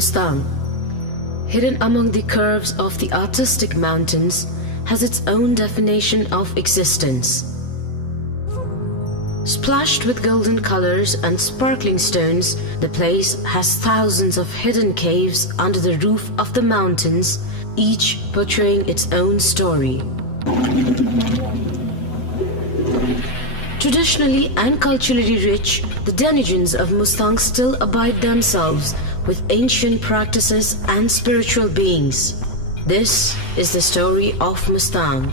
Mustang, hidden among the curves of the artistic mountains, has its own definition of existence. Splashed with golden colors and sparkling stones, the place has thousands of hidden caves under the roof of the mountains, each portraying its own story. Traditionally and culturally rich, the denizens of Mustang still abide themselves with ancient practices and spiritual beings. This is the story of Mustang.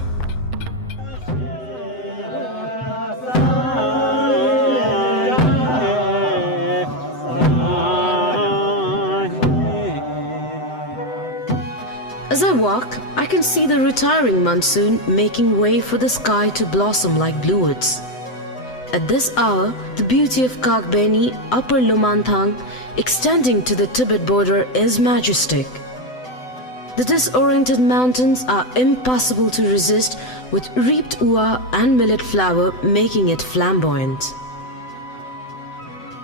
As I walk, I can see the retiring monsoon making way for the sky to blossom like bluets. At this hour, the beauty of Kagbeni, Upper Lumanthang, extending to the Tibet border is majestic. The disoriented mountains are impossible to resist, with reaped ua and millet flour making it flamboyant.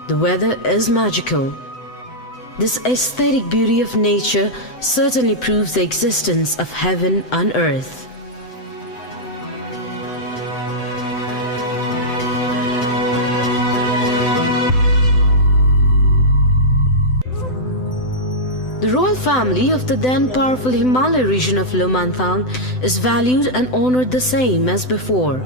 The weather is magical. This aesthetic beauty of nature certainly proves the existence of heaven on earth. The royal family of the then powerful Himalaya region of Lumanthang is valued and honored the same as before.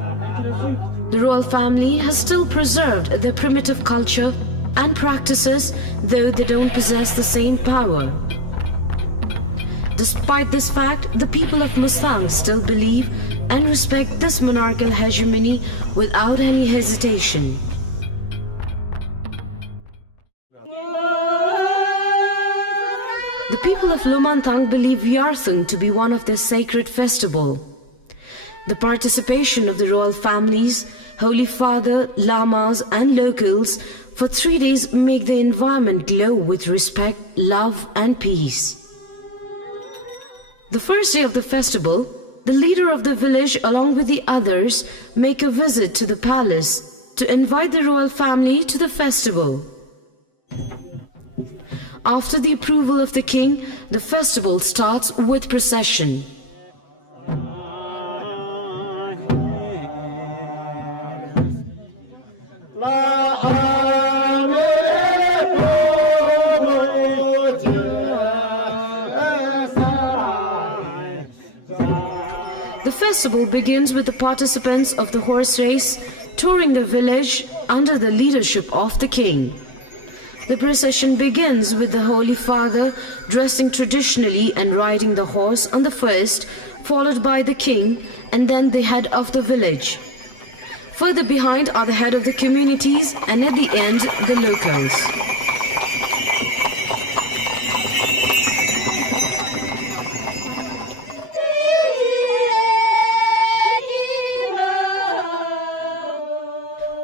The royal family has still preserved their primitive culture and practices, though they don't possess the same power. Despite this fact, the people of Mustang still believe and respect this monarchical hegemony without any hesitation. The people of Lumanthang believe Yartung to be one of their sacred festival. The participation of the royal families, Holy Father, lamas and locals for 3 days make the environment glow with respect, love and peace. The first day of the festival, the leader of the village along with the others make a visit to the palace to invite the royal family to the festival. After the approval of the king, the festival starts with procession. The festival begins with the participants of the horse race touring the village under the leadership of the king. The procession begins with the Holy Father dressing traditionally and riding the horse on the first, followed by the king and then the head of the village. Further behind are the head of the communities and at the end the locals.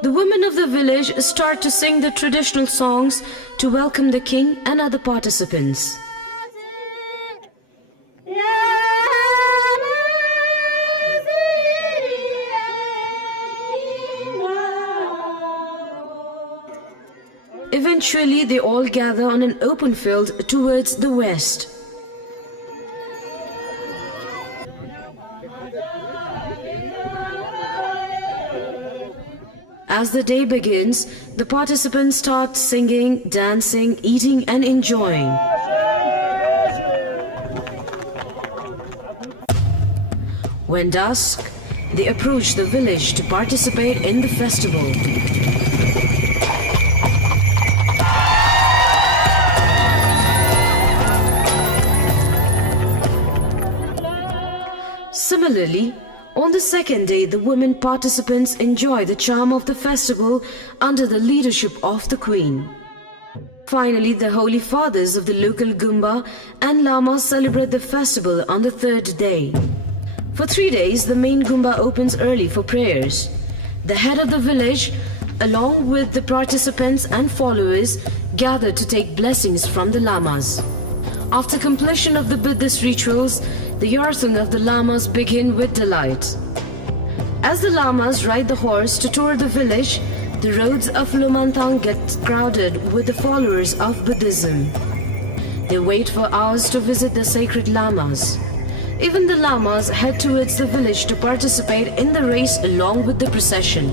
The women of the village start to sing the traditional songs to welcome the king and other participants. Eventually, they all gather on an open field towards the west. As the day begins, the participants start singing, dancing, eating and enjoying. When dusk, they approach the village to participate in the festival. Similarly, on the second day, the women participants enjoy the charm of the festival under the leadership of the Queen. Finally, the Holy Fathers of the local Gumba and Lamas celebrate the festival on the third day. For 3 days, the main Gumba opens early for prayers. The head of the village, along with the participants and followers, gather to take blessings from the Lamas. After completion of the Buddhist rituals, the Yartung of the Lamas begin with delight. As the Lamas ride the horse to tour the village, the roads of Lumanthang get crowded with the followers of Buddhism. They wait for hours to visit the sacred lamas. Even the lamas head towards the village to participate in the race along with the procession.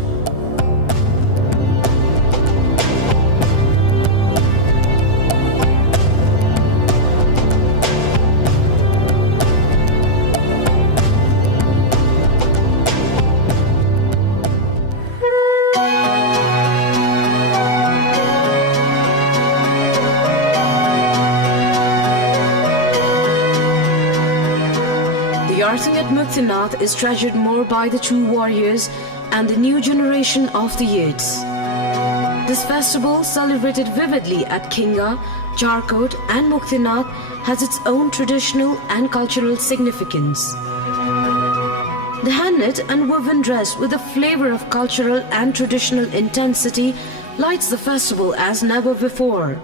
Yartung at Muktinath is treasured more by the true warriors and the new generation of the youths. This festival, celebrated vividly at Kinga, Charkot and Muktinath, has its own traditional and cultural significance. The hand-knit and woven dress with a flavor of cultural and traditional intensity lights the festival as never before.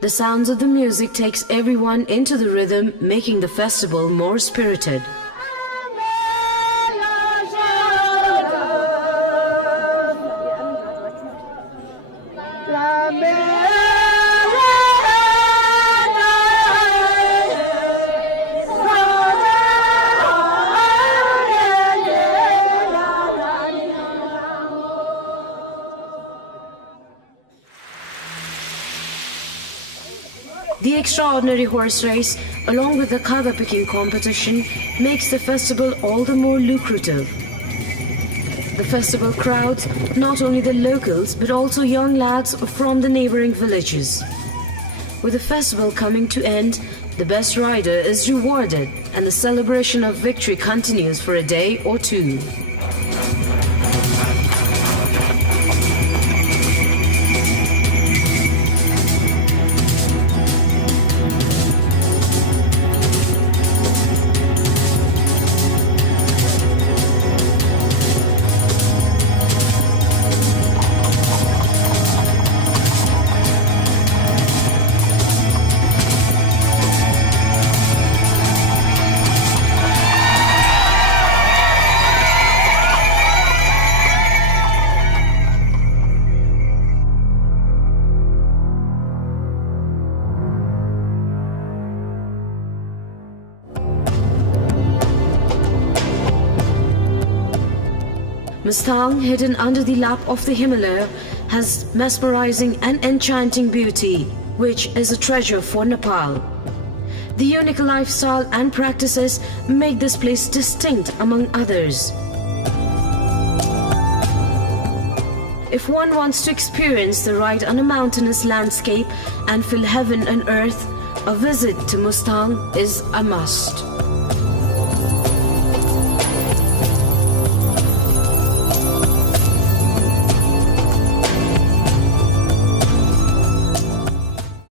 The sounds of the music takes everyone into the rhythm, making the festival more spirited. The extraordinary horse race, along with the khada picking competition, makes the festival all the more lucrative. The festival crowds not only the locals but also young lads from the neighboring villages. With the festival coming to end, the best rider is rewarded and the celebration of victory continues for a day or two. Mustang, hidden under the lap of the Himalaya, has mesmerizing and enchanting beauty, which is a treasure for Nepal. The unique lifestyle and practices make this place distinct among others. If one wants to experience the ride on a mountainous landscape and feel heaven and earth, a visit to Mustang is a must.